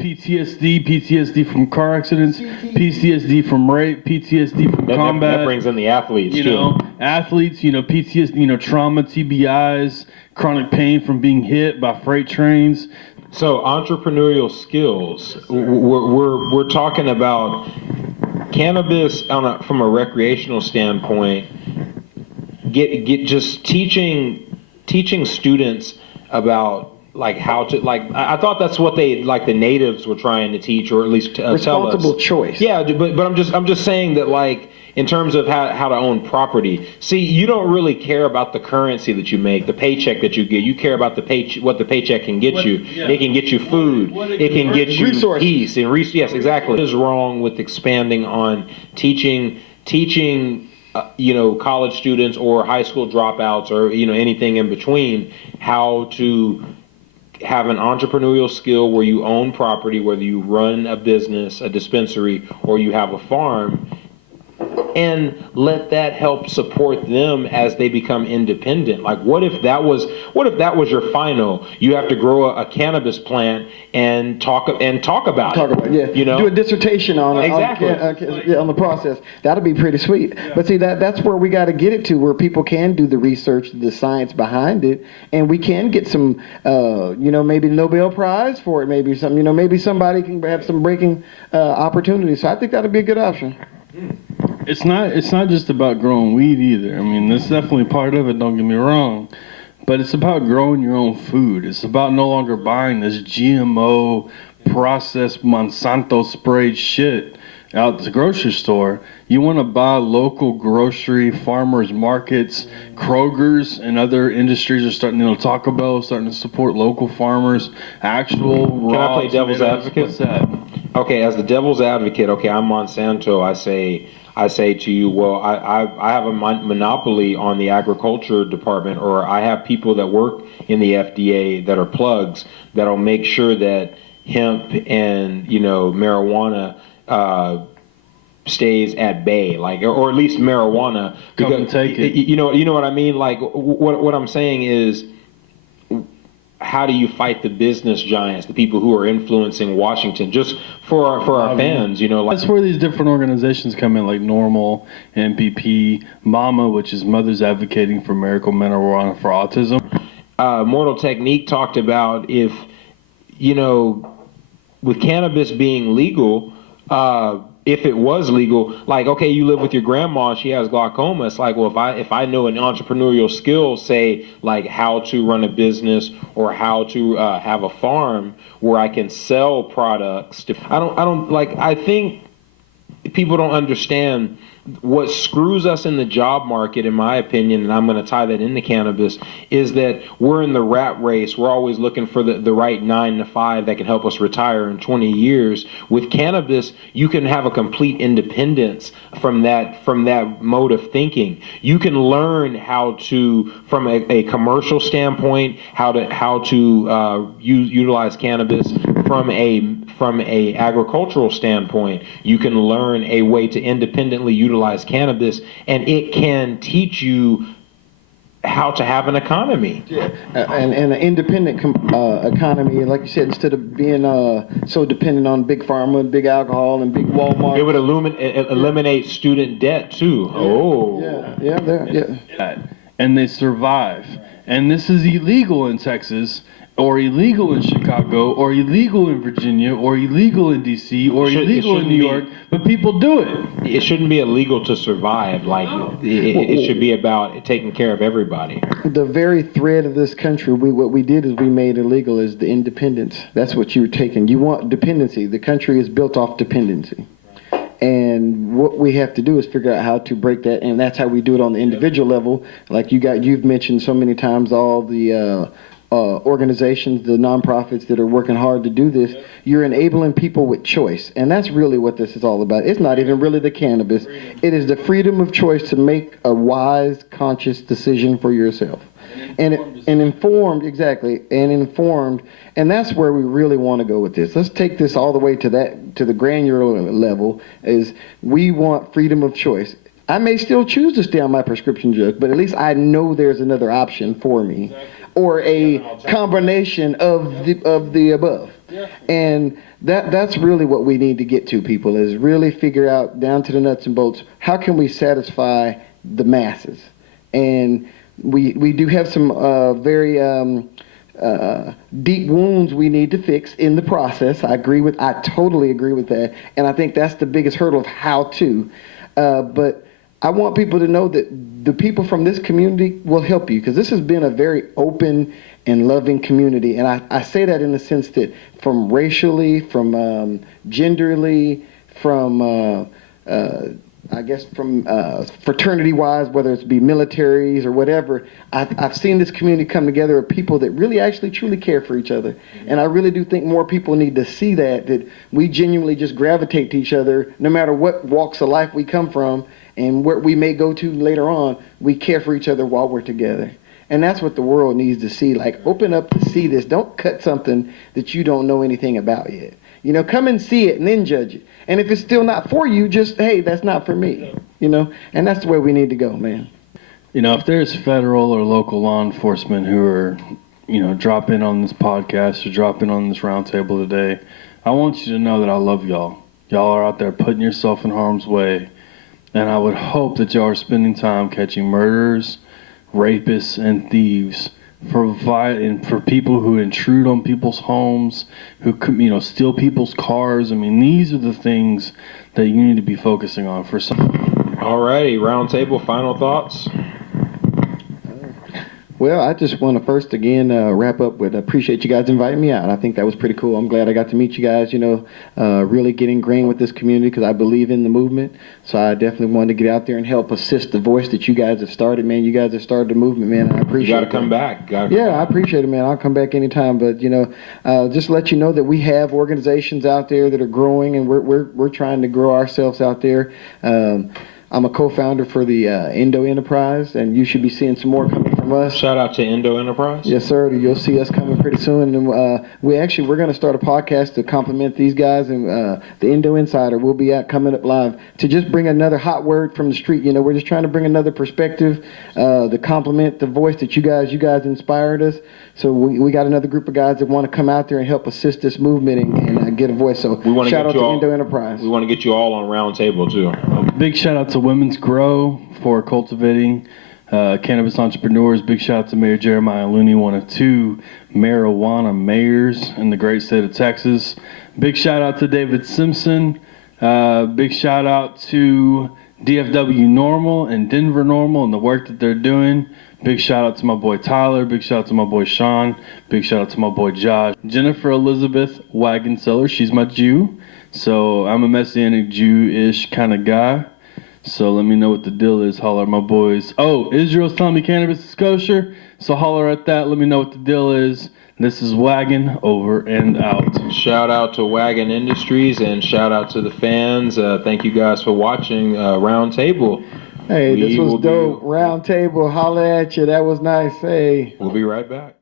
PTSD from car accidents, PTSD from rape, PTSD from combat. That brings in the athletes, too. Athletes, PTSD, trauma, TBIs, chronic pain from being hit by freight trains. So entrepreneurial skills, we're talking about cannabis from a recreational standpoint. Get just teaching students about like how to I thought that's what the natives were trying to teach, or at least tell us. Responsible choice. Yeah, but I'm just saying that in terms of how to own property. See, you don't really care about the currency that you make, the paycheck that you get. You care about what the paycheck can get you. Yeah. It can get you food. It can get you resources. Peace and yes, exactly. What is wrong with expanding on teaching college students or high school dropouts or anything in between how to have an entrepreneurial skill where you own property, whether you run a business, a dispensary, or you have a farm, and let that help support them as they become independent. Like, what if that was your final? You have to grow a cannabis plant and talk about it. Yeah. Do a dissertation on it. Exactly. On the process. That'll be pretty sweet. Yeah. But see, that's where we got to get it to, where people can do the research, the science behind it, and we can get some, maybe Nobel Prize for it. Maybe maybe somebody can have some breaking opportunities. So I think that'll be a good option. It's not just about growing weed either. I mean, that's definitely part of it, don't get me wrong. But it's about growing your own food. It's about no longer buying this GMO, processed, Monsanto sprayed shit out at the grocery store. You want to buy local grocery, farmers markets, Kroger's and other industries are starting, Taco Bell is starting to support local farmers, actual raw. Can I play devil's advocate? What's that? Okay, as the devil's advocate, I'm Monsanto. I say to you, well, I have a monopoly on the agriculture department, or I have people that work in the FDA that are plugs that'll make sure that hemp and marijuana stays at bay, or at least marijuana. Come and take it. You know what I mean? Like what I'm saying is, how do you fight the business giants, the people who are influencing Washington, just for our fans, That's where these different organizations come in, like NORML, MPP, MAMA, which is Mothers Advocating for Medical Marijuana for Autism. Mortal Technique talked about if, with cannabis being legal, if it was legal, okay, you live with your grandma, she has glaucoma. It's like, well, if I know an entrepreneurial skill, say how to run a business or how to have a farm where I can sell products. I think people don't understand what screws us in the job market, in my opinion, and I'm going to tie that into cannabis, is that we're in the rat race. We're always looking for the right 9 to 5 that can help us retire in 20 years. With cannabis, you can have a complete independence from that mode of thinking. You can learn how to, from a commercial standpoint, how to utilize cannabis. From a agricultural standpoint, you can learn a way to independently utilize cannabis, and it can teach you how to have an economy. Yeah, and an independent economy, like you said, instead of being so dependent on big pharma, big alcohol, and big Walmart. It would eliminate student debt too. Yeah. Oh, yeah. And they survive. And this is illegal in Texas, or illegal in Chicago, or illegal in Virginia, or illegal in DC, or illegal in New York, but people do it. It shouldn't be illegal to survive. It should be about taking care of everybody. The very thread of this country, what we did is we made illegal is the independence. That's what you're taking. You want dependency. The country is built off dependency. And what we have to do is figure out how to break that, and that's how we do it on the individual level. Like you've mentioned so many times, all the organizations, the nonprofits that are working hard to do this. You're enabling people with choice, and that's really what this is all about. It's not even really the cannabis. It is the freedom of choice to make a wise, conscious decision for yourself. And informed, and that's where we really want to go with this. Let's take this all the way to the granular level. Is we want freedom of choice. I may still choose to stay on my prescription drug, but at least I know there's another option for me, or a combination of the above. And that's really what we need to get to, people, is really figure out down to the nuts and bolts, how can we satisfy the masses? And we do have some very deep wounds we need to fix in the process. I totally agree with that. And I think that's the biggest hurdle of how to. But I want people to know that the people from this community will help you, because this has been a very open and loving community. And I say that in the sense that from racially, from genderly, from I guess from fraternity-wise, whether it's be militaries or whatever, I've seen this community come together of people that really actually truly care for each other. And I really do think more people need to see that we genuinely just gravitate to each other no matter what walks of life we come from and where we may go to later on. We care for each other while we're together. And that's what the world needs to see. Like, open up to see this. Don't cut something that you don't know anything about yet. You know, come and see it and then judge it. And if it's still not for you, just, hey, that's not for me. You know, and that's the way we need to go, man. You know, if there's federal or local law enforcement who are, you know, drop in on this podcast or drop in on this roundtable today, I want you to know that I love y'all. Y'all are out there putting yourself in harm's way. And I would hope that y'all are spending time catching murderers, rapists, and thieves, for people who intrude on people's homes, who, you know, steal people's cars. I mean, these are the things that you need to be focusing on for some. All righty, round table, final thoughts? Well, I just want to first again wrap up with appreciate you guys inviting me out. I think that was pretty cool. I'm glad I got to meet you guys, you know, really get ingrained with this community because I believe in the movement. So I definitely wanted to get out there and help assist the voice that you guys have started, man. You guys have started the movement, man. I appreciate it. You got to come back. I appreciate it, man. I'll come back anytime. But, you know, just let you know that we have organizations out there that are growing, and we're trying to grow ourselves out there. I'm a co-founder for the Indo Enterprise, and you should be seeing some more coming from us. Shout out to Indo Enterprise. Yes, sir. You'll see us coming pretty soon. And we're going to start a podcast to compliment these guys, and the Indo Insider will be coming up live to just bring another hot word from the street. You know, we're just trying to bring another perspective to compliment the voice that you guys inspired us. So we got another group of guys that want to come out there and help assist this movement and get a voice. So shout out to Indo Enterprise. We want to get you all on round table too. Big shout out to Women's Grow for cultivating cannabis entrepreneurs. Big shout out to Mayor Jeremiah Looney, one of 2 marijuana mayors in the great state of Texas. Big shout out to David Simpson. Big shout out to DFW Normal and Denver Normal and the work that they're doing. Big shout out to my boy Tyler. Big shout out to my boy Sean. Big shout out to my boy Josh. Jennifer Elizabeth Wagenseller, she's my Jew. So I'm a Messianic Jew-ish kind of guy. So let me know what the deal is. Holler at my boys. Oh, Israel's telling me cannabis is kosher. So holler at that. Let me know what the deal is. This is Wagon, over and out. Shout out to Wagon Industries and shout out to the fans. Thank you guys for watching Round Table. Hey, this was dope. Round Table, holla at you. That was nice. Hey. We'll be right back.